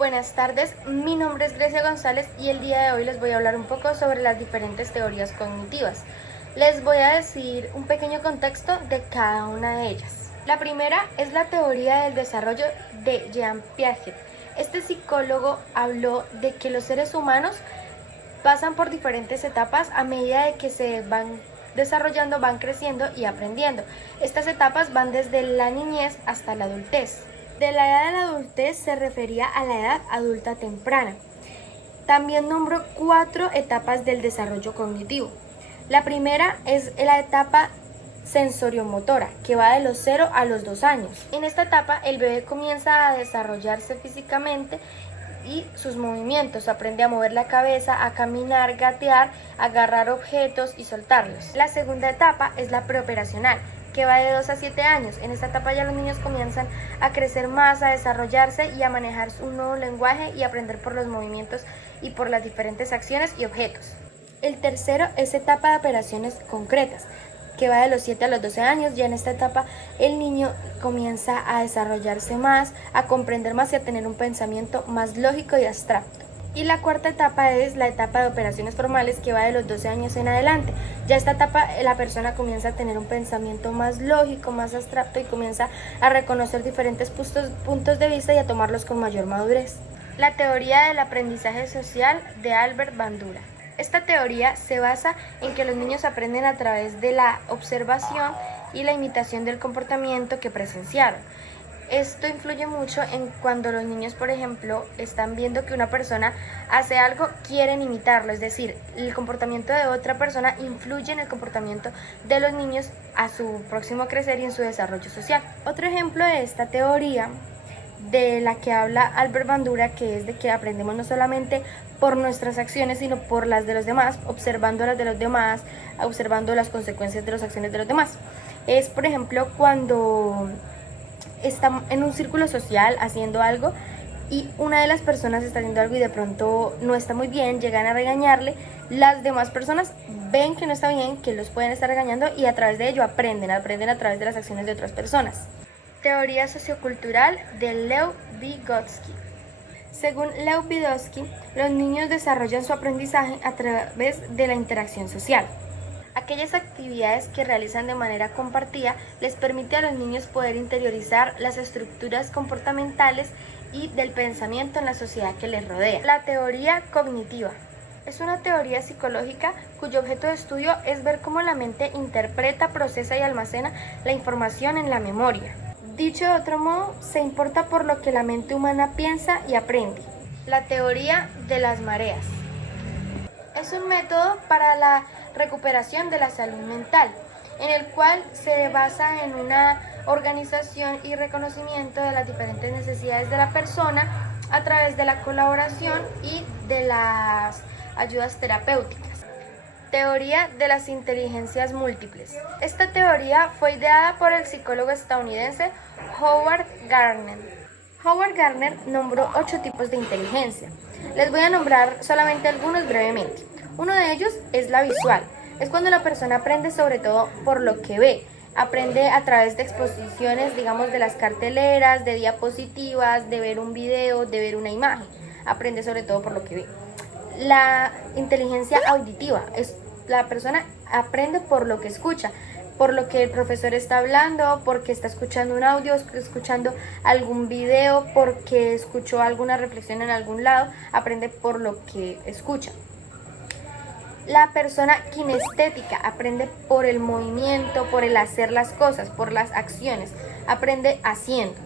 Buenas tardes, mi nombre es Grecia González y el día de hoy les voy a hablar un poco sobre las diferentes teorías cognitivas. Les voy a decir un pequeño contexto de cada una de ellas. La primera es la teoría del desarrollo de Jean Piaget. Este psicólogo habló de que los seres humanos pasan por diferentes etapas a medida de que se van desarrollando, van creciendo y aprendiendo. Estas etapas van desde la niñez hasta la adultez. De la edad de la adultez se refería a la edad adulta temprana. También nombró 4 etapas del desarrollo cognitivo. La primera es la etapa sensoriomotora, que va de los 0 a los 2 años. En esta etapa el bebé comienza a desarrollarse físicamente y sus movimientos, aprende a mover la cabeza, a caminar, gatear, agarrar objetos y soltarlos. La segunda etapa es la preoperacional, que va de 2 a 7 años. En esta etapa ya los niños comienzan a crecer más, a desarrollarse y a manejar un nuevo lenguaje y aprender por los movimientos y por las diferentes acciones y objetos. El tercero es etapa de operaciones concretas, que va de los 7 a los 12 años. Ya en esta etapa el niño comienza a desarrollarse más, a comprender más y a tener un pensamiento más lógico y abstracto. Y la cuarta etapa es la etapa de operaciones formales, que va de los 12 años en adelante. Ya esta etapa la persona comienza a tener un pensamiento más lógico, más abstracto y comienza a reconocer diferentes puntos de vista y a tomarlos con mayor madurez. La teoría del aprendizaje social de Albert Bandura. Esta teoría se basa en que los niños aprenden a través de la observación y la imitación del comportamiento que presenciaron. Esto influye mucho en cuando los niños, por ejemplo, están viendo que una persona hace algo, quieren imitarlo, es decir, el comportamiento de otra persona influye en el comportamiento de los niños a su próximo crecer y en su desarrollo social. Otro ejemplo de esta teoría de la que habla Albert Bandura, que es de que aprendemos no solamente por nuestras acciones, sino por las de los demás, observando las de los demás, observando las consecuencias de las acciones de los demás. Es, por ejemplo, cuando está en un círculo social haciendo algo y una de las personas está haciendo algo y de pronto no está muy bien, llegan a regañarle, las demás personas ven que no está bien, que los pueden estar regañando y a través de ello aprenden a través de las acciones de otras personas. Teoría sociocultural de Lev Vygotsky. Según Lev Vygotsky, los niños desarrollan su aprendizaje a través de la interacción social. Aquellas actividades que realizan de manera compartida les permite a los niños poder interiorizar las estructuras comportamentales y del pensamiento en la sociedad que les rodea. La teoría cognitiva es una teoría psicológica cuyo objeto de estudio es ver cómo la mente interpreta, procesa y almacena la información en la memoria. Dicho de otro modo, se importa por lo que la mente humana piensa y aprende. La teoría de las mareas es un método para la recuperación de la salud mental, en el cual se basa en una organización y reconocimiento de las diferentes necesidades de la persona a través de la colaboración y de las ayudas terapéuticas. Teoría de las inteligencias múltiples. Esta teoría fue ideada por el psicólogo estadounidense Howard Gardner. Howard Gardner nombró 8 tipos de inteligencia. Les voy a nombrar solamente algunos brevemente. Uno de ellos es la visual. Es cuando la persona aprende sobre todo por lo que ve. Aprende a través de exposiciones, digamos, de las carteleras, de diapositivas, de ver un video, de ver una imagen. Aprende sobre todo por lo que ve. La inteligencia auditiva es la persona aprende por lo que escucha, por lo que el profesor está hablando, porque está escuchando un audio, escuchando algún video, porque escuchó alguna reflexión en algún lado, aprende por lo que escucha. La persona kinestética aprende por el movimiento, por el hacer las cosas, por las acciones, aprende haciendo.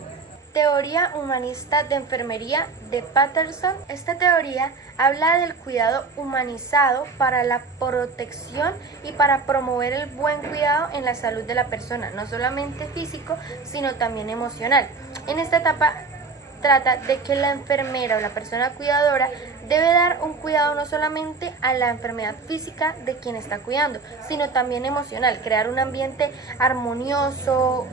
Teoría humanista de enfermería de Patterson. Esta teoría habla del cuidado humanizado para la protección y para promover el buen cuidado en la salud de la persona, no solamente físico, sino también emocional. En esta etapa trata de que la enfermera o la persona cuidadora debe dar un cuidado no solamente a la enfermedad física de quien está cuidando, sino también emocional, crear un ambiente armonioso,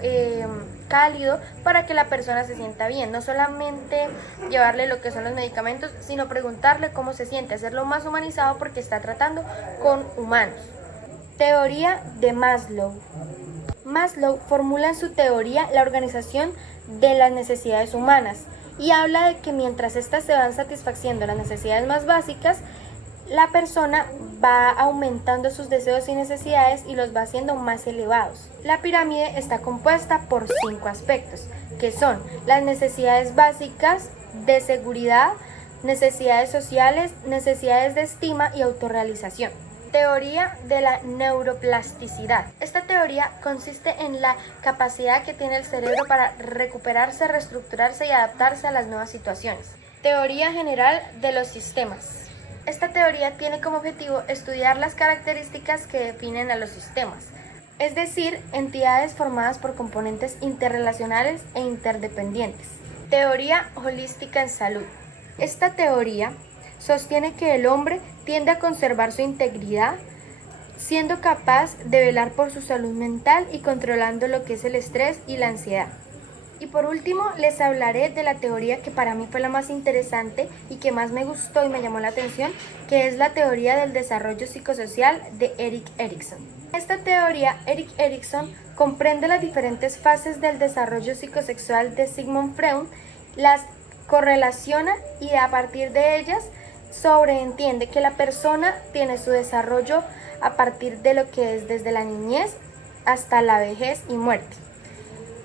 cálido, para que la persona se sienta bien, no solamente llevarle lo que son los medicamentos, sino preguntarle cómo se siente, hacerlo más humanizado porque está tratando con humanos. Teoría de Maslow. Maslow formula en su teoría la organización de las necesidades humanas y habla de que mientras éstas se van satisfaciendo las necesidades más básicas, la persona va aumentando sus deseos y necesidades y los va haciendo más elevados. La pirámide está compuesta por 5 aspectos, que son las necesidades básicas de seguridad, necesidades sociales, necesidades de estima y autorrealización. Teoría de la neuroplasticidad. Esta teoría consiste en la capacidad que tiene el cerebro para recuperarse, reestructurarse y adaptarse a las nuevas situaciones. Teoría general de los sistemas. Esta teoría tiene como objetivo estudiar las características que definen a los sistemas, es decir, entidades formadas por componentes interrelacionales e interdependientes. Teoría holística en salud. Esta teoría sostiene que el hombre tiende a conservar su integridad, siendo capaz de velar por su salud mental y controlando lo que es el estrés y la ansiedad. Y por último, les hablaré de la teoría que para mí fue la más interesante y que más me gustó y me llamó la atención, que es la teoría del desarrollo psicosocial de Erik Erikson. Esta teoría, Erik Erikson, comprende las diferentes fases del desarrollo psicosexual de Sigmund Freud, las correlaciona y a partir de ellas sobreentiende que la persona tiene su desarrollo a partir de lo que es desde la niñez hasta la vejez y muerte.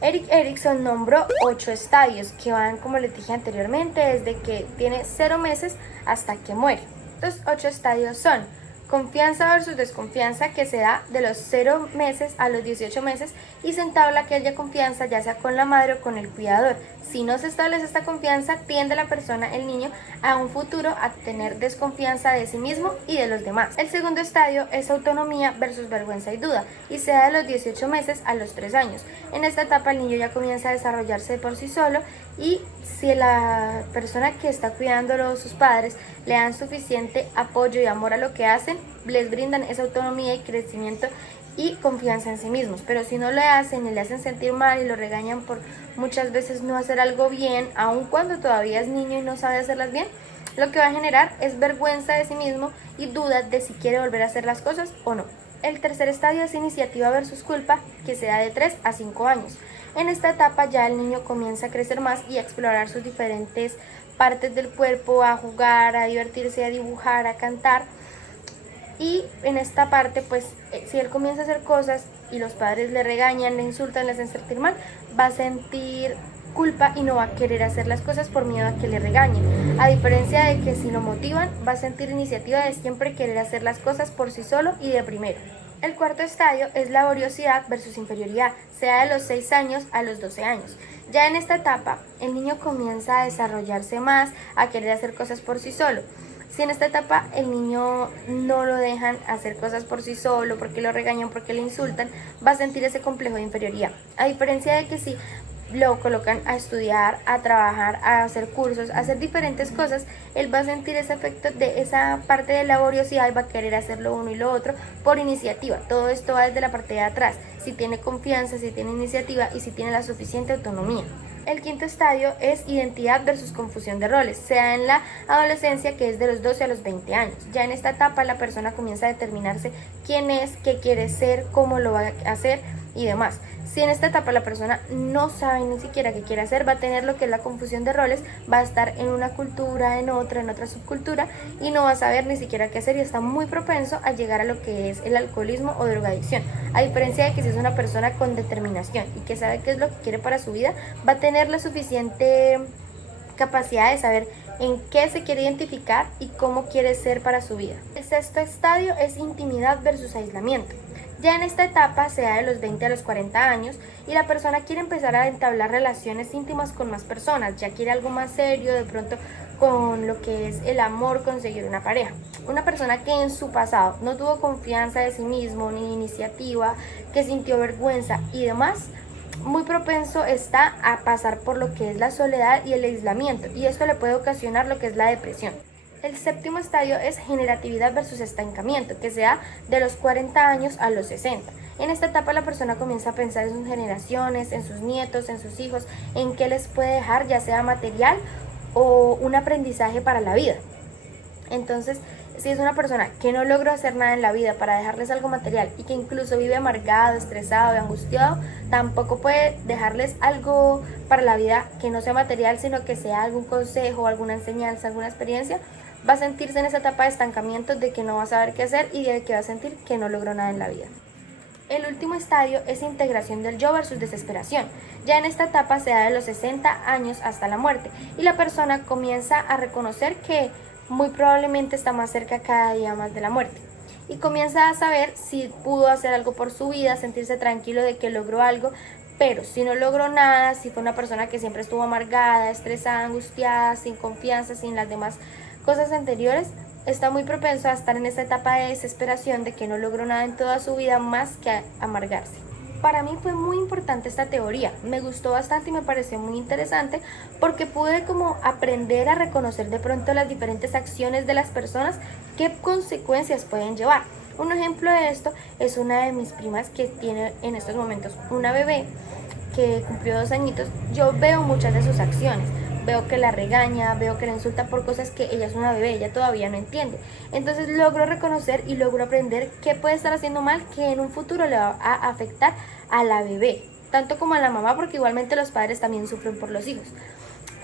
Erik Erikson nombró 8 estadios que van, como les dije anteriormente, desde que tiene 0 meses hasta que muere. Estos 8 estadios son confianza versus desconfianza, que se da de los 0 meses a los 18 meses y se entabla aquella confianza ya sea con la madre o con el cuidador. Si no se establece esta confianza, tiende la persona, el niño, a un futuro a tener desconfianza de sí mismo y de los demás. El segundo estadio es autonomía versus vergüenza y duda y se da de los 18 meses a los 3 años. En esta etapa el niño ya comienza a desarrollarse por sí solo y si la persona que está cuidándolo, sus padres, le dan suficiente apoyo y amor a lo que hacen, les brindan esa autonomía y crecimiento y confianza en sí mismos. Pero si no lo hacen y le hacen sentir mal y lo regañan por muchas veces no hacer algo bien, aun cuando todavía es niño y no sabe hacerlas bien, lo que va a generar es vergüenza de sí mismo y dudas de si quiere volver a hacer las cosas o no. El tercer estadio es iniciativa versus culpa, que se da de 3 a 5 años. En esta etapa ya el niño comienza a crecer más y a explorar sus diferentes partes del cuerpo, a jugar, a divertirse, a dibujar, a cantar. Y en esta parte, pues, si él comienza a hacer cosas y los padres le regañan, le insultan, le hacen sentir mal, va a sentir culpa y no va a querer hacer las cosas por miedo a que le regañen. A diferencia de que si lo motivan, va a sentir iniciativa de siempre querer hacer las cosas por sí solo y de primero. El cuarto estadio es laboriosidad versus inferioridad, se da de los 6 años a los 12 años. Ya en esta etapa, el niño comienza a desarrollarse más, a querer hacer cosas por sí solo. Si en esta etapa el niño no lo dejan hacer cosas por sí solo, porque lo regañan, porque le insultan, va a sentir ese complejo de inferioridad. A diferencia de que si lo colocan a estudiar, a trabajar, a hacer cursos, a hacer diferentes cosas, él va a sentir ese efecto de esa parte de laboriosidad y va a querer hacer lo uno y lo otro por iniciativa. Todo esto va desde la parte de atrás, si tiene confianza, si tiene iniciativa y si tiene la suficiente autonomía. El quinto estadio es identidad versus confusión de roles. Se da en la adolescencia, que es de los 12 a los 20 años. Ya en esta etapa la persona comienza a determinarse quién es, qué quiere ser, cómo lo va a hacer y demás. Si en esta etapa la persona no sabe ni siquiera qué quiere hacer, va a tener lo que es la confusión de roles, va a estar en una cultura, en otra subcultura y no va a saber ni siquiera qué hacer y está muy propenso a llegar a lo que es el alcoholismo o drogadicción. A diferencia de que si es una persona con determinación y que sabe qué es lo que quiere para su vida, va a tener la suficiente capacidad de saber en qué se quiere identificar y cómo quiere ser para su vida. El sexto estadio es intimidad versus aislamiento. Ya en esta etapa se da de los 20 a los 40 años y la persona quiere empezar a entablar relaciones íntimas con más personas, ya quiere algo más serio, de pronto con lo que es el amor, conseguir una pareja. Una persona que en su pasado no tuvo confianza de sí mismo ni iniciativa, que sintió vergüenza y demás, muy propenso está a pasar por lo que es la soledad y el aislamiento, y esto le puede ocasionar lo que es la depresión. El séptimo estadio es generatividad versus estancamiento, que se da de los 40 años a los 60. En esta etapa la persona comienza a pensar en sus generaciones, en sus nietos, en sus hijos, en qué les puede dejar, ya sea material o un aprendizaje para la vida. Entonces, si es una persona que no logró hacer nada en la vida para dejarles algo material y que incluso vive amargado, estresado y angustiado, tampoco puede dejarles algo para la vida que no sea material, sino que sea algún consejo, alguna enseñanza, alguna experiencia. Va a sentirse en esa etapa de estancamiento de que no va a saber qué hacer y de que va a sentir que no logró nada en la vida. El último estadio es integración del yo versus desesperación. Ya en esta etapa se da de los 60 años hasta la muerte y la persona comienza a reconocer que muy probablemente está más cerca cada día más de la muerte y comienza a saber si pudo hacer algo por su vida, sentirse tranquilo de que logró algo, pero si no logró nada, si fue una persona que siempre estuvo amargada, estresada, angustiada, sin confianza, sin las demás cosas anteriores, está muy propenso a estar en esta etapa de desesperación de que no logró nada en toda su vida más que amargarse. Para mí fue muy importante esta teoría, me gustó bastante y me pareció muy interesante porque pude como aprender a reconocer de pronto las diferentes acciones de las personas, qué consecuencias pueden llevar. Un ejemplo de esto es una de mis primas que tiene en estos momentos una bebé que cumplió 2 añitos. Yo veo muchas de sus acciones. Veo que la regaña, veo que la insulta por cosas que ella es una bebé, ella todavía no entiende. Entonces logro reconocer y logro aprender qué puede estar haciendo mal que en un futuro le va a afectar a la bebé, tanto como a la mamá, porque igualmente los padres también sufren por los hijos.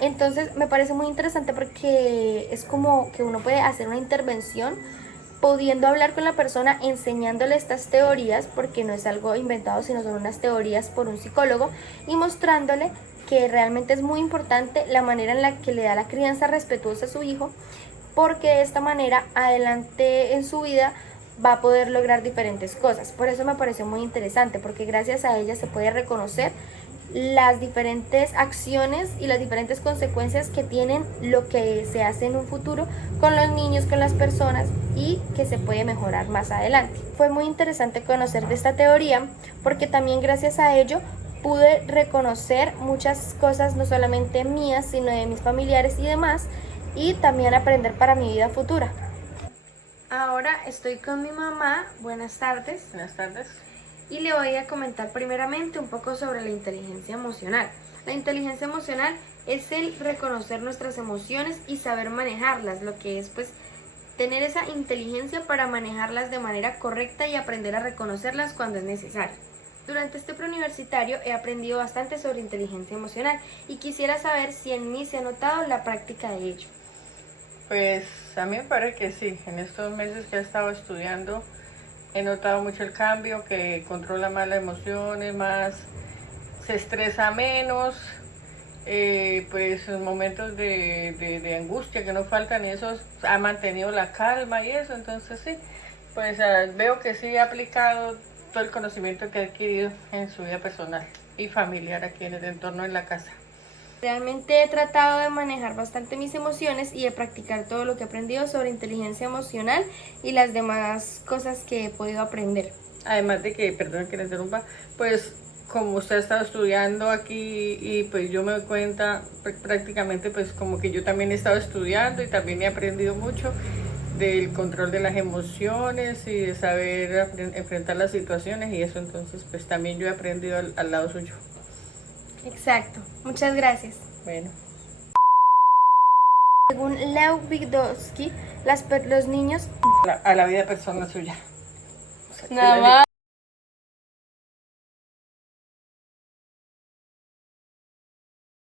Entonces me parece muy interesante porque es como que uno puede hacer una intervención pudiendo hablar con la persona, enseñándole estas teorías, porque no es algo inventado, sino son unas teorías por un psicólogo, y mostrándole que realmente es muy importante la manera en la que le da la crianza respetuosa a su hijo, porque de esta manera adelante en su vida va a poder lograr diferentes cosas. Por eso me pareció muy interesante, porque gracias a ella se puede reconocer las diferentes acciones y las diferentes consecuencias que tienen lo que se hace en un futuro con los niños, con las personas, y que se puede mejorar más adelante. Fue muy interesante conocer de esta teoría porque también gracias a ello pude reconocer muchas cosas, no solamente mías, sino de mis familiares y demás, y también aprender para mi vida futura. Ahora estoy con mi mamá. Buenas tardes. Buenas tardes. Y le voy a comentar primeramente un poco sobre la inteligencia emocional. La inteligencia emocional es el reconocer nuestras emociones y saber manejarlas, lo que es pues tener esa inteligencia para manejarlas de manera correcta y aprender a reconocerlas cuando es necesario. Durante este preuniversitario he aprendido bastante sobre inteligencia emocional y quisiera saber si en mí se ha notado la práctica de ello. Pues a mí me parece que sí, en estos meses que he estado estudiando he notado mucho el cambio, que controla más las emociones, más se estresa menos, pues en momentos de angustia que no faltan, y eso ha mantenido la calma y eso, entonces sí, pues veo que sí ha aplicado todo el conocimiento que ha adquirido en su vida personal y familiar aquí en el entorno en la casa. Realmente he tratado de manejar bastante mis emociones y de practicar todo lo que he aprendido sobre inteligencia emocional y las demás cosas que he podido aprender. Además de que, perdón que le interrumpa, pues como usted ha estado estudiando aquí y pues yo me doy cuenta prácticamente pues como que yo también he estado estudiando y también he aprendido mucho del control de las emociones y de saber enfrentar las situaciones y eso, entonces pues también yo he aprendido al lado suyo. Exacto, muchas gracias. Bueno. Según Leo Vygotsky, los niños A la vida personal suya. O sea, nada más